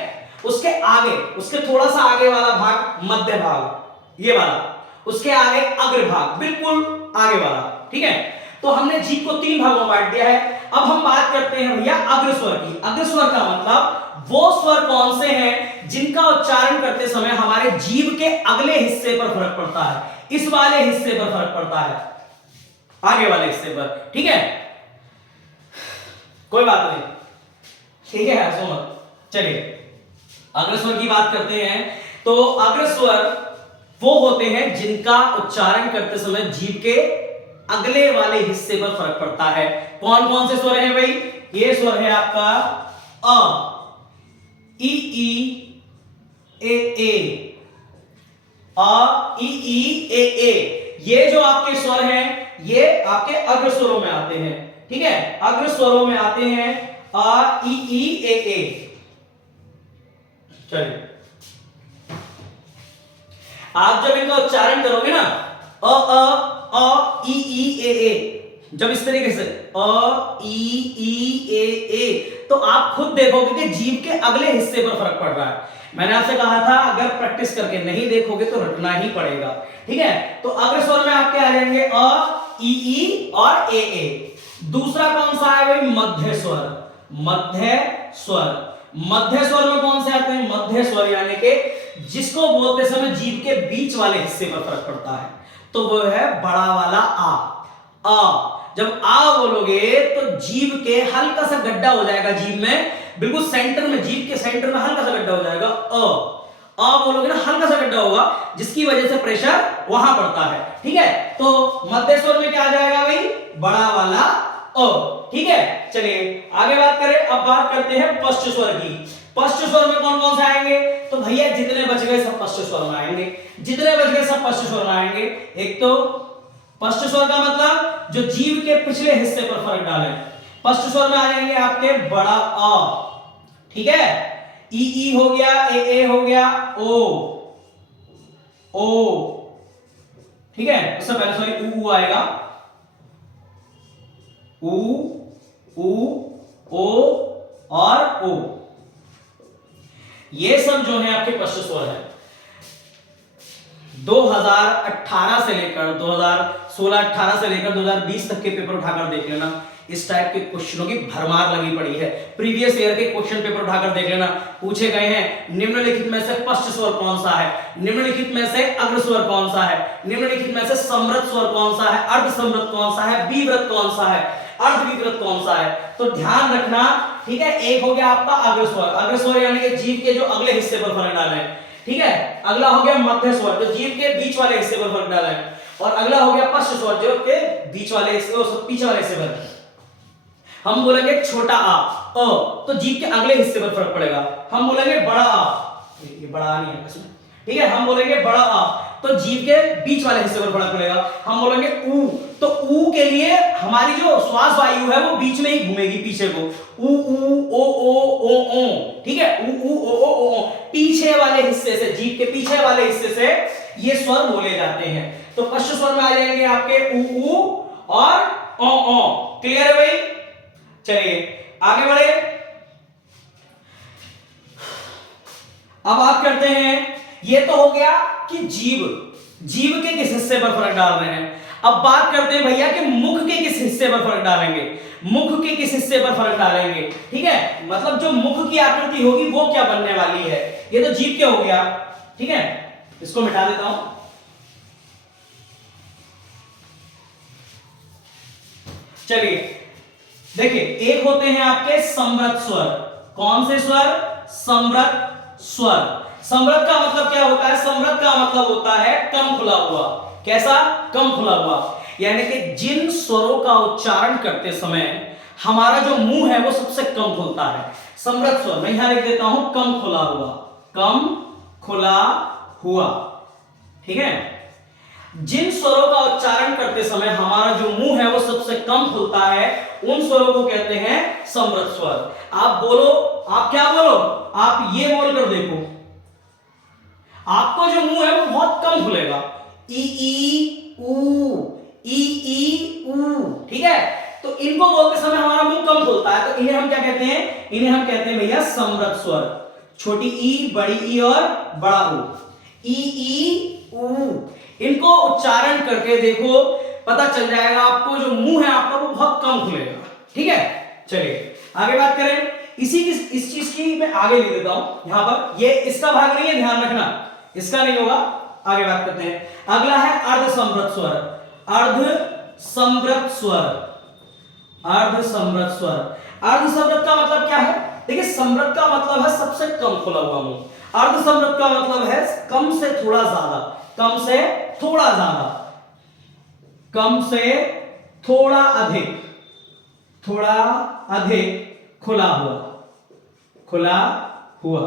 उसके आगे, उसके थोड़ा सा आगे वाला भाग मध्य भाग, ये वाला। उसके आगे अग्र भाग, बिल्कुल आगे वाला। ठीक है, तो हमने जीभ को तीन भागों में बांट दिया है। अब हम बात करते हैं भैया अग्रस्वर की। अग्रस्वर का मतलब वो स्वर कौन से हैं जिनका उच्चारण करते समय हमारे जीभ के अगले हिस्से पर फर्क पड़ता है, इस वाले हिस्से पर फर्क पड़ता है, आगे वाले हिस्से पर। ठीक है, कोई बात नहीं, ठीक है, हंसो मत। चलिए अग्रस्वर की बात करते हैं। तो अग्रस्वर वो होते हैं जिनका उच्चारण करते समय जीभ के अगले वाले हिस्से पर फर्क पड़ता है। कौन कौन से स्वर हैं भाई? ये स्वर है आपका अ, ई, ए ए, अ ई ई ए ए, ये जो आपके स्वर हैं ये आपके अग्र स्वरों में आते हैं, ठीक है, अग्र स्वरों में आते हैं, अ ई ई ए। चलिए आप जब इनका उच्चारण करोगे ना, अ ई ई ए, जब इस तरीके से अ ई ए, तो आप खुद देखोगे कि जीभ के अगले हिस्से पर फर्क पड़ रहा है। मैंने आपसे कहा था अगर प्रैक्टिस करके नहीं देखोगे तो रटना ही पड़ेगा, ठीक है। तो अग्र स्वर में आपके आ जाएंगे अ ई और ए। दूसरा कौन सा है भाई, मध्य स्वर। मध्य स्वर, मध्य स्वर में कौन से आते हैं, मध्य स्वर यानी कि जिसको बोलते समय जीभ के बीच वाले हिस्से पर फर्क पड़ता है, तो वो है बड़ा वाला आ। जब आ बोलोगे तो जीभ के हल्का सा गड्ढा हो जाएगा, जीभ में बिल्कुल सेंटर में, जीभ के सेंटर में हल्का सा गड्ढा हो जाएगा, अ बोलोगे ना हल्का सा गड्ढा होगा, जिसकी वजह से प्रेशर वहां पड़ता है, ठीक है। तो मध्य स्वर में क्या आ जाएगा भाई, बड़ा वाला अ, ठीक है। चलिए आगे बात करें, अब बात करते हैं पश्च स्वर की। पश्च स्वर में कौन कौन से आएंगे, तो भैया जितने बच गए सब पश्च स्वर में आएंगे, जितने बच गए सब पश्च स्वर में आएंगे। एक तो पश्च स्वर का मतलब जो जीभ के पिछले हिस्से पर फर्क डाले, पश्च स्वर में आ जाएंगे आपके बड़ा अ, ठीक है, ई हो गया, ए हो गया, ओ, ठीक है। उससे पहले सॉरी ऊ आएगा, ऊ ओ और ओ, ये सब जो है आपके पश्च स्वर है। 2018 से लेकर 2016-18 से लेकर 2020 तक के पेपर उठाकर देख लेना, इस टाइप के क्वेश्चनों की भरमार लगी पड़ी है। प्रीवियस ईयर के क्वेश्चन पेपर उठाकर देख लेना, पूछे गए हैं निम्नलिखित में से पश्च स्वर कौन सा है, निम्नलिखित में से अग्र स्वर कौन सा है, निम्नलिखित में से समृत स्वर कौन सा है, अर्ध समृत कौन सा है, विवृत कौन सा है, अर्ध विवृत कौन सा है। तो ध्यान रखना, ठीक है। एक हो गया आपका अग्र स्वर, अग्र स्वर यानी कि जीभ के जो अगले हिस्से पर फर्क डाले, ठीक है। अगला हो गया मध्य स्वर, जो जीभ के बीच वाले हिस्से पर फर्क डाला है, और अगला हो गया पश्च स्वर, जो के बीच वाले हिस्से और पीछे वाले हिस्से पर। हम बोलेंगे छोटा आ, तो जीभ के अगले हिस्से पर फर्क पड़ेगा। हम बोलेंगे बड़ा आ, ये बड़ा आ नहीं है इसमें, ठीक है। हम बोलेंगे बड़ा आ, तो जीभ के बीच वाले हिस्से पर फर्क पड़ेगा। हम बोलेंगे ऊ, तो ऊ के लिए हमारी जो श्वास वायु है वो बीच में ही घूमेगी पीछे को, ऊ ऊ ओ, ठीक है। ऊ ओ, पीछे वाले हिस्से से, जीभ के पीछे वाले हिस्से से ये स्वर बोले जाते हैं। तो पश्च स्वर में आ जाएंगे आपके ऊ और ओ। क्लियर है भाई? चलिए आगे बढ़े। अब बात करते हैं, ये तो हो गया कि जीभ के किस हिस्से पर फर्क डाल रहे हैं। अब बात करते हैं भैया कि मुख के किस हिस्से पर फर्क डालेंगे, मुख के किस हिस्से पर फर्क डालेंगे, ठीक है। मतलब जो मुख की आकृति होगी वो क्या बनने वाली है। ये तो जीभ के हो गया, ठीक है, इसको मिटा देता हूं। चलिए देखिए, एक होते हैं आपके समृत स्वर। कौन से स्वर? समृत स्वर। समृत का मतलब क्या होता है? समृत का मतलब होता है कम खुला हुआ। कैसा? कम खुला हुआ, यानी कि जिन स्वरों का उच्चारण करते समय हमारा जो मुंह है वो सबसे कम खुलता है, समृत स्वर। मैं यहां लिख देता हूं कम खुला हुआ, कम खुला हुआ, ठीक है। जिन स्वरों का उच्चारण करते समय हमारा जो मुंह है वो सबसे कम खुलता है, उन स्वरों को कहते हैं समृत स्वर। आप बोलो, आप क्या बोलो? आप ये बोलकर देखो, आपको जो मुंह है वो बहुत कम खुलेगा, ई ऊ, ठीक है। तो इनको बोलते समय हमारा मुंह कम खुलता है, तो इन्हें हम क्या कहते हैं? इन्हें हम कहते हैं भैया समृत स्वर। छोटी ई, बड़ी ई और बड़ा ऊ, ई ऊ। इनको उच्चारण करके देखो, पता चल जाएगा आपको जो मुंह है आपका वो बहुत कम खुलेगा, ठीक है। चलिए आगे बात करें। इस चीज की मैं आगे लिख देता हूं यहां पर, ये इसका भाग नहीं है, ध्यान रखना, इसका नहीं होगा। आगे बात करते हैं, अगला है अर्ध समृत स्वर। अर्ध समृत स्वर, अर्ध समृत स्वर। अर्ध समृत का मतलब क्या है? देखिए, समृत का मतलब है सबसे कम खुला हुआ मुंह, अर्ध समृत का मतलब है कम से थोड़ा ज्यादा, कम से थोड़ा ज्यादा, कम से थोड़ा अधिक, थोड़ा अधिक खुला हुआ, खुला हुआ।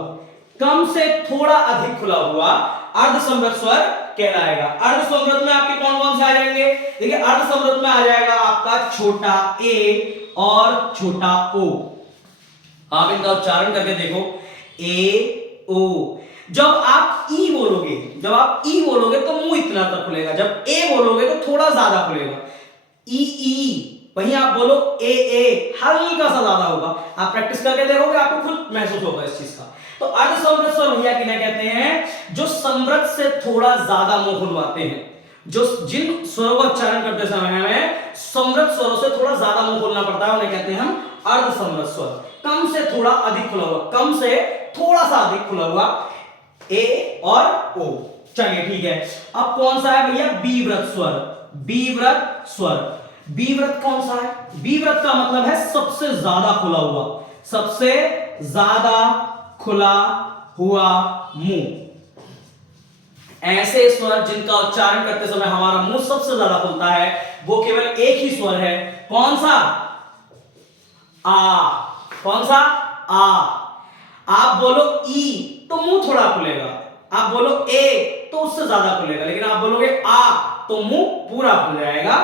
कम से थोड़ा अधिक खुला हुआ अर्धसंवृत स्वर कहलाएगा। अर्धसंवृत में आपके कौन कौन से आ जाएंगे? देखिए अर्धसंवृत में आ जाएगा आपका छोटा ए और छोटा ओ। आप इनका उच्चारण करके देखो, ए ओ। जब आप ई बोलोगे तो मुंह इतना तक खुलेगा, जब ए बोलोगे तो थोड़ा ज्यादा खुलेगा। ई वहीं आप बोलो ए हल्का सा ज्यादा होगा। आप प्रैक्टिस करके देखोगे, आपको खुद महसूस होगा इस चीज का। तो अर्धसंवृत स्वर भैया किन्हें कहते हैं? जो संवृत से थोड़ा ज्यादा मुंह खुलवाते हैं। जो जिन स्वरों का उच्चारण करते समय हमें संवृत स्वरों से थोड़ा ज्यादा मुंह खोलना पड़ता है, उन्हें कहते हैं हम अर्धसंवृत स्वर। कम से थोड़ा अधिक खुला हुआ, कम से थोड़ा सा अधिक खुला हुआ ए और ओ। चलिए ठीक है। अब कौन सा है भैया? बीव्रत स्वर। बीव्रत स्वर, बीव्रत कौन सा है? बीव्रत का मतलब है सबसे ज्यादा खुला हुआ, सबसे ज्यादा खुला हुआ मुंह। ऐसे स्वर जिनका उच्चारण करते समय हमारा मुंह सबसे ज्यादा खुलता है, वो केवल एक ही स्वर है। कौन सा? आ। कौन सा? आ। आप बोलो ई तो मुंह थोड़ा खुलेगा, आप बोलो ए तो उससे ज्यादा खुलेगा, लेकिन आप बोलोगे आ तो मुंह पूरा खुल जाएगा।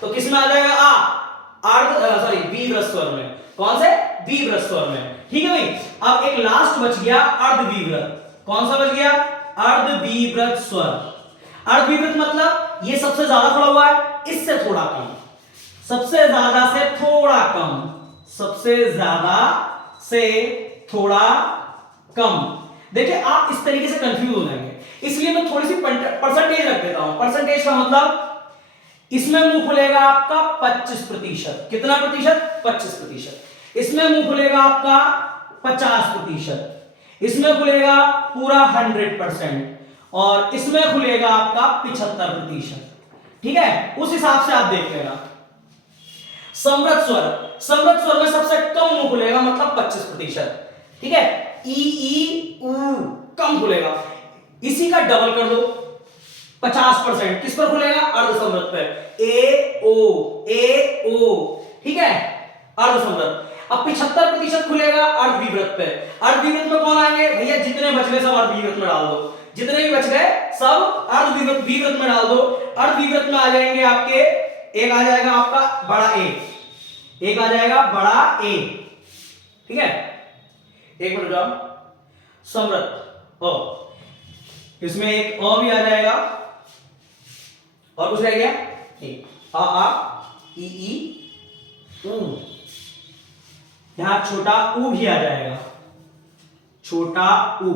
तो किस में आ जाएगा? आ। बीव्रत स्वर में। कौन से? बीव्रत स्वर में। ठीक है भाई। अब एक लास्ट बच गया अर्धवीव्रत। कौन सा बच गया? अर्धवीव्रत स्वर। अर्धवीव्रत मतलब ये सबसे ज्यादा खुला हुआ है, इससे थोड़ा कम, सबसे ज्यादा से थोड़ा कम, सबसे ज्यादा से थोड़ा कम। देखिए आप इस तरीके से कंफ्यूज हो जाएंगे, इसलिए मैं थोड़ी सी परसेंटेज रख देता हूं। परसेंटेज का मतलब इसमें मुंह खुलेगा आपका 25%। कितना प्रतिशत? 25%। इसमें मुंह खुलेगा आपका 50%। इसमें खुलेगा पूरा 100%, और इसमें खुलेगा आपका 75%। ठीक है, उस हिसाब से आप देख लेना। संवृत स्वर में सबसे कम मुंह खुलेगा, मतलब 25%। ठीक है, ई ऊ कम खुलेगा, इसी का डबल कर दो 50%। किस पर खुलेगा? अर्धसंवृत पे। ए ओ। ठीक है, अर्धसंवृत। अब 75% खुलेगा अर्धवीव्रत पे। अर्धवीव्रत में कौन आएंगे भैया? जितने बच गए सब अर्धवीव्रत में डाल दो, जितने भी बच गए सब अर्धवीव्रत में डाल दो। अर्धवीव्रत में आ जाएंगे आपके, एक आ जाएगा आपका बड़ा ए, एक आ जाएगा बड़ा ए। ठीक है, एक मिनट जाओ। संवृत ओ, इसमें एक अ भी आ जाएगा, और कुछ रह गया? आ ई ऊ। यहां छोटा ऊ भी आ जाएगा, छोटा ऊ।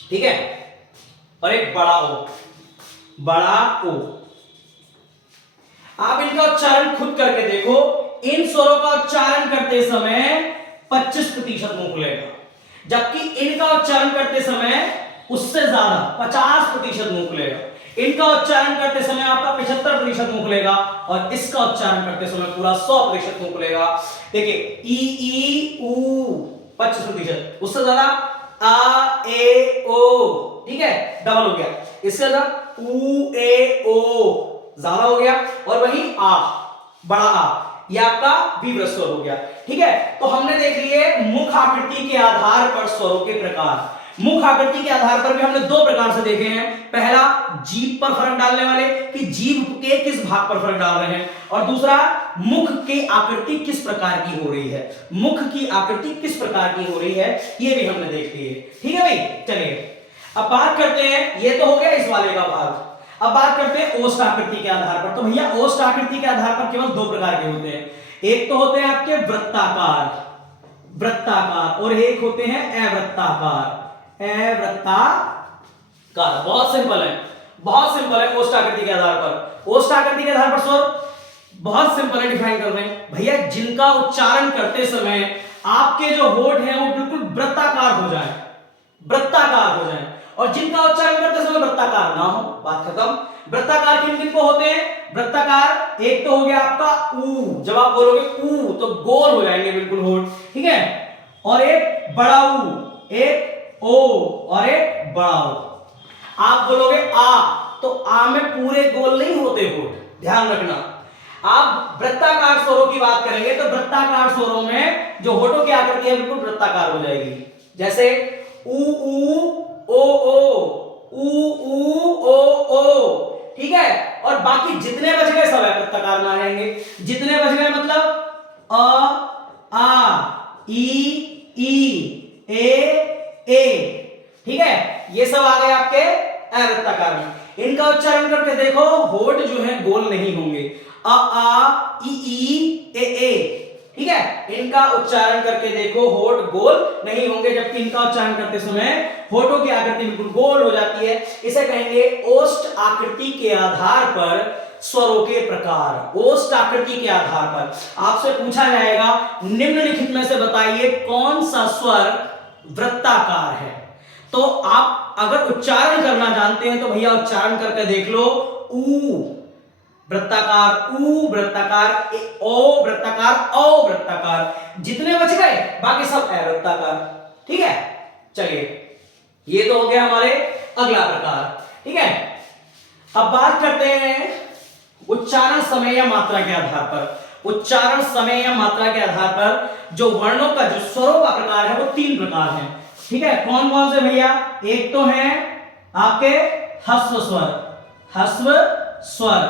ठीक है, और एक बड़ा ओ, बड़ा ओ। आप इनका उच्चारण खुद करके देखो। इन स्वरों का उच्चारण करते समय 25% मुंह खुलेगा, जबकि इनका उच्चारण करते समय उससे ज्यादा 50% मुंह खुलेगा। इनका उच्चारण करते समय आपका 75% मुंह खुलेगा, और इसका उच्चारण करते समय पूरा 100% मुंह खुलेगा। देखिए ई ऊ 25%, उससे ज्यादा आ ए ओ। ठीक है, डबल हो गया। इससे ज्यादा ऊ ए ओ ज्यादा हो गया, और वही आ, बड़ा आ, ये आपका बीव्रत स्वर हो गया। ठीक है, तो हमने देख लिए मुख आकृति के आधार पर स्वरों के प्रकार। मुख आकृति के आधार पर भी हमने दो प्रकार से देखे हैं। पहला, जीभ पर फर्क डालने वाले कि जीभ के किस भाग पर फर्क डाल रहे हैं, और दूसरा, मुख की आकृति किस प्रकार की हो रही है, मुख की आकृति किस प्रकार की हो रही है, ये भी हमने देख लिए। ठीक है भाई, चलिए अब बात करते हैं, ये तो हो गया इस वाले का भाग। अब बात करते हैं ओष्ठ आकृति के आधार पर। तो भैया ओष्ठ आकृति के आधार पर केवल दो प्रकार के होते हैं। एक तो होते हैं आपके वृत्ताकार, और एक होते हैं अवृत्ताकार। बहुत सिंपल है, बहुत सिंपल है। ओष्ठ आकृति के आधार पर, ओष्ठ आकृति के आधार पर स्वर बहुत सिंपल है डिफाइन करने। भैया जिनका उच्चारण करते समय आपके जो होठ हैं वो बिल्कुल वृत्ताकार हो जाए, और जिनका उच्चारण करते समय वृत्ताकार ना हो, बात खत्म। वृत्ताकार किन किन को होते हैं? वृत्ताकार एक तो हो गया आपका ऊ, जब आप बोलोगे ऊ तो गोल हो जाएंगे बिल्कुल होठ। ठीक है, और एक बड़ा ऊ, एक ओ, और एक बड़ा ओ। आप बोलोगे आ तो आ में पूरे गोल नहीं होते होठ, ध्यान रखना। आप वृत्ताकार स्वरों की बात करेंगे तो वृत्ताकार स्वरों में जो होठों की आकृति है बिल्कुल वृत्ताकार हो जाएगी। जैसे ऊ ऊ ओ ओ, ठीक है। और बाकी जितने बच गए सब अवृत्तकार में आ जाएंगे। जितने बच गए मतलब अ आ ई ए, ठीक है, ये सब आ गए आपके अवृत्तकार में। इनका उच्चारण करके देखो, होठ जो है गोल नहीं होंगे, अ आ ई ए, ठीक है। इनका उच्चारण करके देखो, होठ गोल नहीं होंगे, जबकि इनका उच्चारण करते समय होठों की आकृति बिल्कुल गोल हो जाती है। इसे कहेंगे ओष्ठ आकृति के आधार पर स्वरों के प्रकार। ओष्ठ आकृति के आधार पर आपसे पूछा जाएगा, निम्नलिखित में से बताइए कौन सा स्वर वृत्ताकार है। तो आप अगर उच्चारण करना जानते हैं तो भैया उच्चारण करके देख लो, ऊ वृत्ताकार, ऊ वृत्ताकार, ओ वृत्ताकार, औ वृत्ताकार, जितने बच गए बाकी सब अवृत्ताकार, ठीक है। चलिए, ये तो हो गया हमारे अगला प्रकार, ठीक है। अब बात करते हैं उच्चारण समय या मात्रा के आधार पर। उच्चारण समय या मात्रा के आधार पर जो वर्णों का, जो स्वरों का प्रकार है वो 3 प्रकार है, ठीक है। कौन कौन से भैया? एक तो है आपके ह्रस्व स्वर। ह्रस्व स्वर,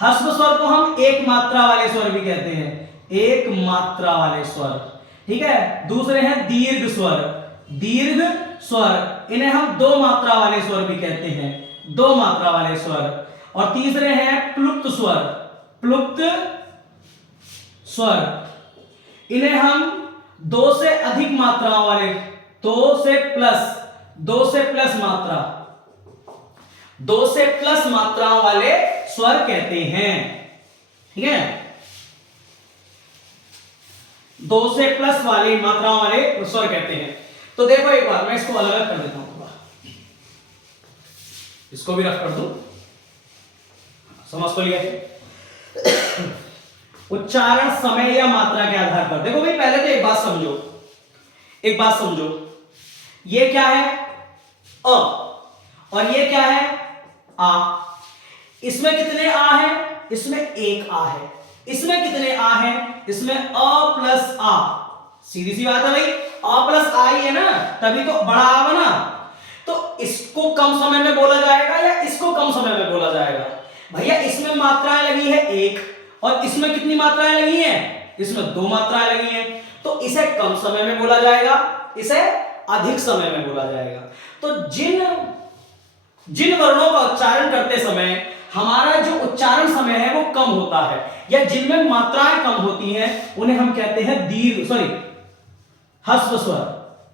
ह्रस्व स्वर को हम एक मात्रा वाले स्वर भी कहते हैं, एक मात्रा वाले स्वर, ठीक है। दूसरे हैं दीर्घ स्वर। दीर्घ स्वर, इन्हें हम 2 मात्रा वाले स्वर भी कहते हैं, 2 मात्रा वाले स्वर। और तीसरे हैं प्लुप्त स्वर। प्लुप्त स्वर, इन्हें हम 2 से अधिक मात्राओं वाले, 2 से प्लस मात्रा, 2 से प्लस मात्राओं वाले स्वर कहते हैं, ठीक है। 2 से प्लस वाली मात्राओं वाले स्वर कहते हैं। तो देखो एक बार मैं इसको अलग कर देता हूं, इसको भी रख कर दो, समझ तो लिया। उच्चारण समय या मात्रा के आधार पर देखो भाई, पहले तो एक बात समझो, ये क्या है? अ, और ये क्या है? आ। इसमें कितने आ है? इसमें एक आ है। इसमें कितने आ है? इसमें अ प्लस आ। सीधी सी बात है भाई, अ प्लस आ ही है ना, तभी तो बड़ा आ बना। तो इसको कम समय में बोला जाएगा या इसको कम समय में बोला जाएगा? भैया इसमें मात्राएं लगी है 1, और इसमें कितनी मात्राएं लगी हैं? इसमें 2 मात्राएं लगी हैं। तो इसे कम समय में बोला जाएगा, इसे अधिक समय में बोला जाएगा। तो जिन वर्णों का उच्चारण करते समय हमारा जो उच्चारण समय है वो कम होता है, या जिनमें मात्राएं कम होती हैं, उन्हें हम कहते हैं ह्रस्व स्वर।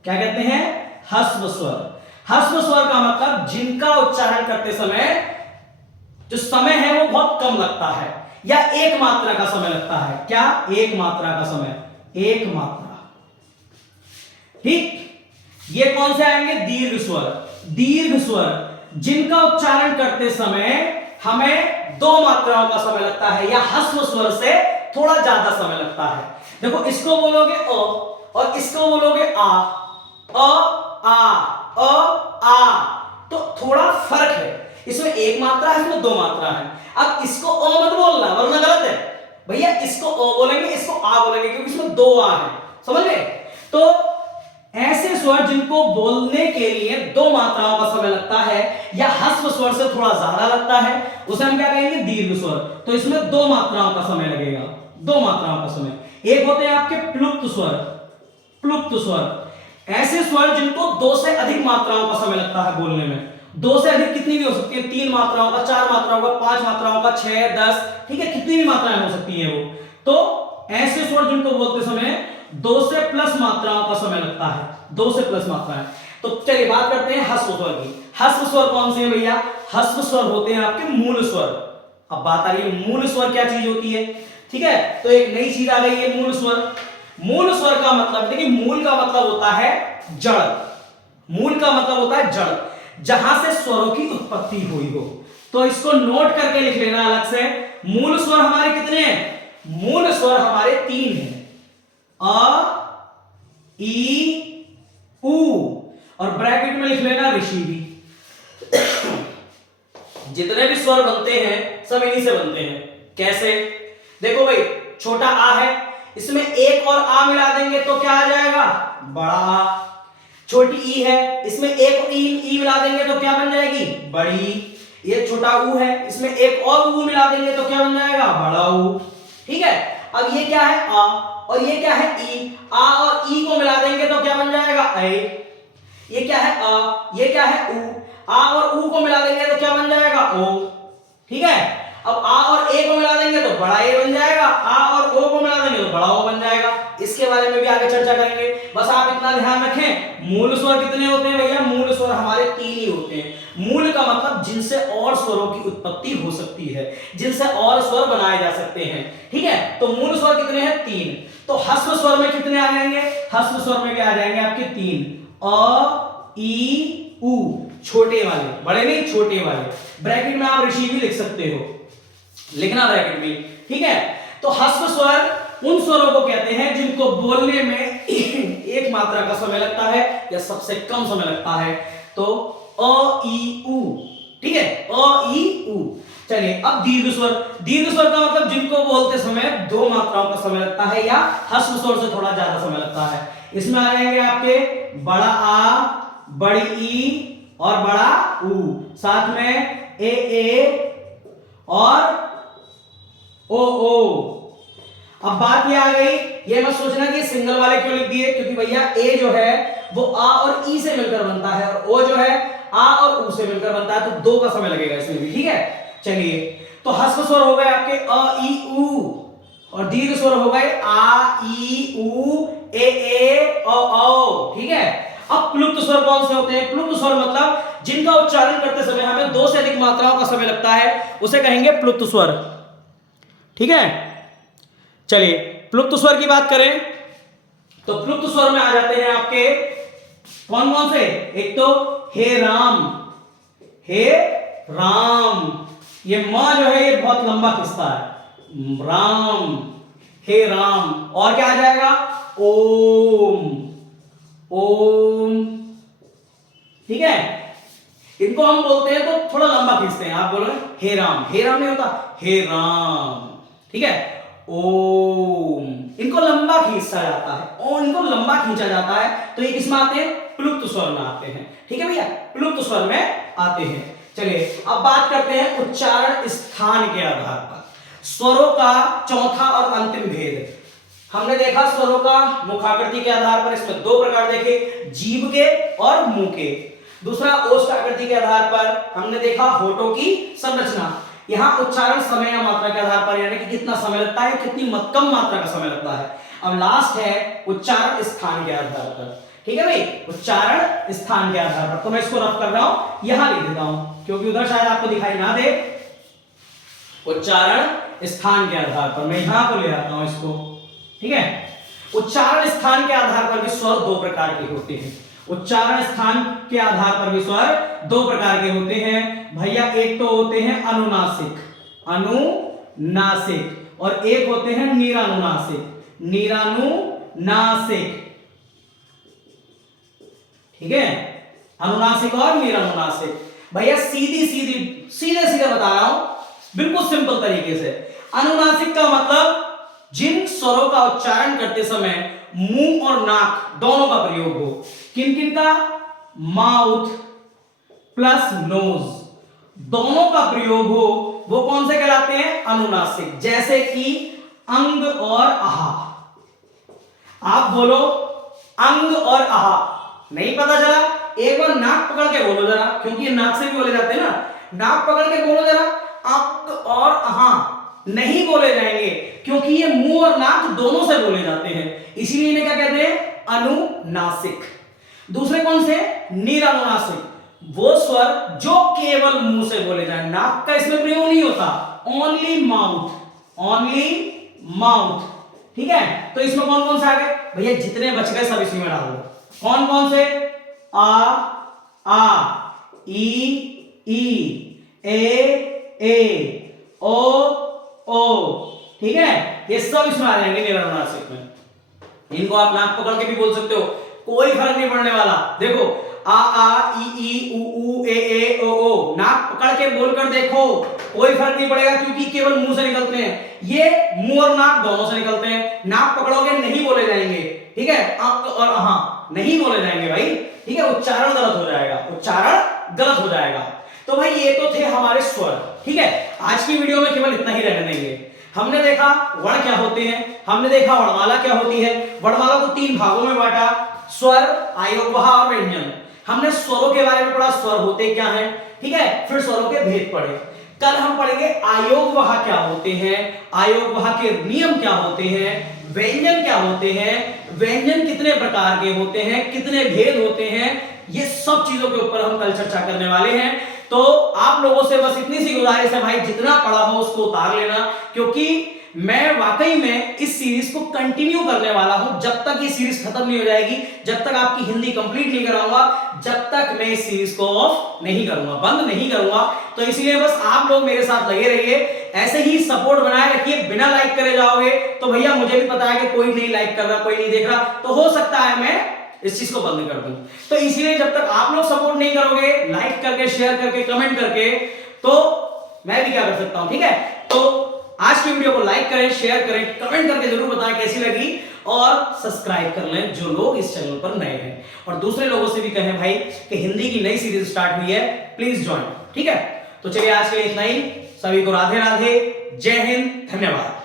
क्या कहते हैं? ह्रस्व स्वर। ह्रस्व स्वर का मतलब जिनका उच्चारण करते समय जो समय है वो बहुत कम लगता है, या एक मात्रा का समय लगता है। क्या? एक मात्रा का समय, एक मात्रा, ठीक। ये कौन से आएंगे? दीर्घ स्वर। दीर्घ स्वर जिनका उच्चारण करते समय हमें 2 मात्राओं का समय लगता है, या ह्रस्व स्वर से थोड़ा ज्यादा समय लगता है। देखो इसको बोलोगे अ और इसको बोलोगे आ, तो थोड़ा फर्क है। इसमें एक मात्रा है, इसमें 2 मात्रा है। अब इसको अ मत बोलना वरना गलत है भैया। इसको अ बोलेंगे, इसको आ बोलेंगे, क्योंकि इसमें 2 आ है, समझ गए? तो ऐसे स्वर जिनको बोलने के लिए 2 मात्राओं का समय लगता है, या ह्रस्व स्वर से थोड़ा ज्यादा लगता है, उसे हम क्या कहेंगे? दीर्घ स्वर। तो इसमें 2 मात्राओं का समय लगेगा, 2 मात्राओं का समय। एक होते हैं आपके प्लुप्त स्वर। प्लुप्त स्वर ऐसे स्वर जिनको 2 से अधिक मात्राओं का समय लगता है बोलने में। 2 से अधिक कितनी भी हो सकती है, 3 मात्राओं का, 4 मात्राओं का, 5 मात्राओं का, 6, 10, ठीक है, कितनी भी मात्राएं हो सकती हैं वो। तो ऐसे स्वर जिनको बोलते समय 2 से प्लस मात्राओं का समय लगता है, 2 से प्लस मात्राएं। तो चलिए बात करते हैं ह्रस्व स्वर की। ह्रस्व स्वर कौन से हैं भैया? ह्रस्व स्वर होते हैं आपके मूल स्वर। अब बात आ रही है मूल स्वर क्या चीज होती है, ठीक है। तो एक नई चीज आ गई है, मूल स्वर। मूल स्वर का मतलब, देखिए मूल का मतलब होता है जड़। मूल का मतलब होता है जड़, जहां से स्वरों की उत्पत्ति हुई हो। तो इसको नोट करके लिख लेना अलग से। मूल स्वर हमारे कितने हैं? मूल स्वर हमारे 3 हैं, अ, ई, उ, और ब्रैकेट में लिख लेना ऋषि भी। जितने भी स्वर बनते हैं सब इन्हीं से बनते हैं। कैसे? देखो भाई, छोटा आ है, इसमें एक और आ मिला देंगे तो क्या आ जाएगा? बड़ा आ। छोटी ई है, इसमें एक ई मिला देंगे तो क्या बन जाएगी? बड़ी। ये छोटा ऊ है, इसमें एक और ऊ मिला देंगे तो क्या बन जाएगा? बड़ा ऊ। ठीक है, अब ये क्या है? आ, और ये क्या है? ई। आ और ई को मिला देंगे तो क्या बन जाएगा? ऐ। ये क्या है? आ, ये क्या है? ऊ। आ और ऊ को मिला देंगे तो क्या बन जाएगा? ओ। ठीक है, अब आ और ए को मिला देंगे तो बड़ा ए बन जाएगा, आ और ओ को मिला देंगे तो बड़ा ओ बन जाएगा। इसके बारे में भी आगे चर्चा करेंगे। बस आप इतना ध्यान रखें, मूल स्वर कितने होते हैं भैया? मूल स्वर हमारे 3 ही होते हैं। मूल का मतलब जिनसे और स्वरों की उत्पत्ति हो सकती है, जिनसे और स्वर बनाए जा सकते हैं। ठीक है, तो मूल स्वर कितने हैं? 3। तो ह्रस्व स्वर में कितने आ जाएंगे? ह्रस्व स्वर में क्या आ जाएंगे आपके? 3। अ, ई, उ, छोटे वाले, बड़े नहीं, छोटे वाले। ब्रैकेट में आप ऋषि भी लिख सकते हो, लिखना ब्रैकेट में। ठीक है, तो ह्रस्व स्वर उन स्वरों को कहते हैं जिनको बोलने में एक मात्रा का समय लगता है या सबसे कम समय लगता है। तो अ, ई, उ। ठीक है, अ, ई, उ। चलिए, अब दीर्घ स्वर। दीर्घ स्वर का मतलब जिनको बोलते समय 2 मात्राओं का समय लगता है या ह्रस्व स्वर से थोड़ा ज्यादा समय लगता है। इसमें आ जाएंगे आपके बड़ा आ, बड़ी ई और बड़ा ऊ, साथ में ए और ओ। अब बात ये आ गई, ये मत सोचना कि सिंगल वाले क्यों लिख दिए, क्योंकि भैया ए जो है वो आ और ई से मिलकर बनता है और ओ जो है आ और ऊ से मिलकर बनता है, तो 2 का समय लगेगा इसमें भी। ठीक है, चलिए, तो ह्रस्व स्वर हो गए आपके अ, ई, उ, और दीर्घ स्वर हो गए आ, ई, उ, ए, ओ। ठीक है, अब प्लुप्त स्वर कौन से होते हैं? प्लुप्त स्वर मतलब जिनका उच्चारण करते समय हमें 2 से अधिक मात्राओं का समय लगता है, उसे कहेंगे प्लुप्त स्वर। ठीक है, चलिए, प्लुप्त स्वर की बात करें तो प्लुप्त स्वर में आ जाते हैं आपके कौन कौन से? एक तो हे राम, हे राम। ये म जो है ये बहुत लंबा खिस्सा है, राम, हे राम। और क्या आ जाएगा? ओम, ओम। ठीक है, इनको हम बोलते हैं तो थोड़ा लंबा खींचते हैं। आप बोलो हे राम, हे राम नहीं होता, हे राम। ठीक है, ओम, इनको लंबा खींचा जाता है और इनको लंबा खींचा जाता है, तो ये किसमें आते हैं? प्लुप्त स्वर में आते हैं। ठीक है भैया, प्लुप्त स्वर में आते हैं। चलिए, अब बात करते हैं उच्चारण स्थान के आधार पर स्वरों का चौथा और अंतिम भेद। हमने देखा स्वरों का मुखाकृति के आधार पर, इसमें 2 प्रकार देखे, जीभ के और मुंह के। दूसरा ओष्ठ आकृति के आधार पर हमने देखा होठों की संरचना। यहाँ उच्चारण समय या मात्रा के आधार पर, यानी कि कितना समय लगता है, कितनी कम मात्रा का समय लगता है। अब लास्ट है उच्चारण स्थान के आधार पर। ठीक है भाई, उच्चारण स्थान के आधार पर। तो मैं इसको रफ कर रहा हूं, यहां लिख देता हूं क्योंकि उधर शायद आपको दिखाई ना दे। उच्चारण स्थान के आधार पर मैं यहां को ले आता हूं इसको। ठीक है, उच्चारण स्थान के आधार पर भी स्वर 2 प्रकार के होते हैं। उच्चारण स्थान के आधार पर भी स्वर 2 प्रकार के होते हैं भैया। एक तो होते हैं अनुनासिक, अनुनासिक, और एक होते हैं निरानुनासिक, निरानुनासिक। ठीक है, अनुनासिक और निरानुनासिक। भैया सीधे बता रहा हूं, बिल्कुल सिंपल तरीके से। अनुनासिक का मतलब जिन स्वरों का उच्चारण करते समय मुंह और नाक दोनों का प्रयोग हो। किन किन का? माउथ प्लस नोज, दोनों का प्रयोग हो, वो कौन से कहलाते हैं? अनुनासिक। जैसे कि अंग और आहा। आप बोलो अंग और आहा, नहीं पता चला? एक बार नाक पकड़ के बोलो जरा, क्योंकि ये नाक से भी बोले जाते हैं ना। नाक पकड़ के बोलो जरा, अंग और आहा। नहीं बोले जाएंगे क्योंकि ये मुंह और नाक दोनों से बोले जाते हैं, इसीलिए इन्हें क्या कहते हैं? अनुनासिक। दूसरे कौन से? निरानुनासिक, वो स्वर जो केवल मुंह से बोले जाए, नाक का इसमें प्रयोग नहीं होता, ओनली माउथ, ओनली माउथ। ठीक है, तो इसमें कौन कौन से आ गए भैया? जितने बच गए सब इसी में डाल दो। कौन कौन से? आ, ई, ए, ओ। ठीक है, ये सब इसमें आ जाएंगे निरानुनासिक में। इनको आप नाक पकड़ के भी बोल सकते हो, कोई फर्क नहीं पड़ने वाला। देखो आ, ई, उ, ए, ओ। नाक पकड़ के बोलकर देखो, कोई फर्क नहीं पड़ेगा क्योंकि केवल मुंह से निकलते हैं। ये मुंह और नाक दोनों से निकलते हैं। नाक पकड़ोगे नहीं बोले जाएंगे। ठीक है, अंक और आहा नहीं बोले जाएंगे भाई। उच्चारण गलत हो जाएगा, उच्चारण गलत हो जाएगा। तो भाई ये तो थे हमारे स्वर, ठीक है। आज की वीडियो में केवल इतना ही रहने देंगे। हमने देखा वर्ण क्या होते हैं, हमने देखा वर्णमाला क्या होती है, वर्णमाला को 3 भागों में बांटा, स्वर, आयोगवाह और व्यंजन। हमने स्वरों के बारे में पढ़ा, स्वर होते क्या हैं, ठीक है। फिर स्वरों के भेद पढ़े। कल हम पढ़ेंगे आयोगवाह क्या होते हैं, आयोगवाह के नियम क्या होते हैं, व्यंजन क्या होते हैं, व्यंजन कितने प्रकार के होते हैं, कितने भेद होते हैं, ये सब चीजों के ऊपर हम कल चर्चा करने वाले हैं। तो आप लोगों से बस इतनी सी गुजारिश है भाई, जितना पढ़ा हो उसको उतार लेना, क्योंकि मैं वाकई में इस सीरीज को कंटिन्यू करने वाला हूं जब तक ये सीरीज खत्म नहीं हो जाएगी, जब तक आपकी हिंदी कंप्लीट नहीं कराऊंगा, जब तक मैं इस सीरीज को ऑफ नहीं करूंगा, बंद नहीं करूंगा। तो इसलिए बस आप लोग मेरे साथ लगे रहिए, ऐसे ही सपोर्ट बनाए रखिए। बिना लाइक करे जाओगे तो भैया मुझे भी पता है कि कोई नहीं लाइक कर रहा, कोई नहीं देख रहा, तो हो सकता है मैं इस चीज को बंद कर दूं। तो इसलिए जब तक आप लोग सपोर्ट नहीं करोगे, लाइक करके, शेयर करके, कमेंट करके, तो मैं भी क्या कर सकता हूं, ठीक है। तो आज की वीडियो को लाइक करें, शेयर करें, कमेंट करके जरूर बताएं कैसी लगी, और सब्सक्राइब कर लें जो लोग इस चैनल पर नए हैं, और दूसरे लोगों से भी कहें भाई कि हिंदी की नई सीरीज स्टार्ट हुई है, प्लीज ज्वाइन, ठीक है। तो चलिए आज के लिए इतना ही। सभी को राधे राधे, जय हिंद, धन्यवाद।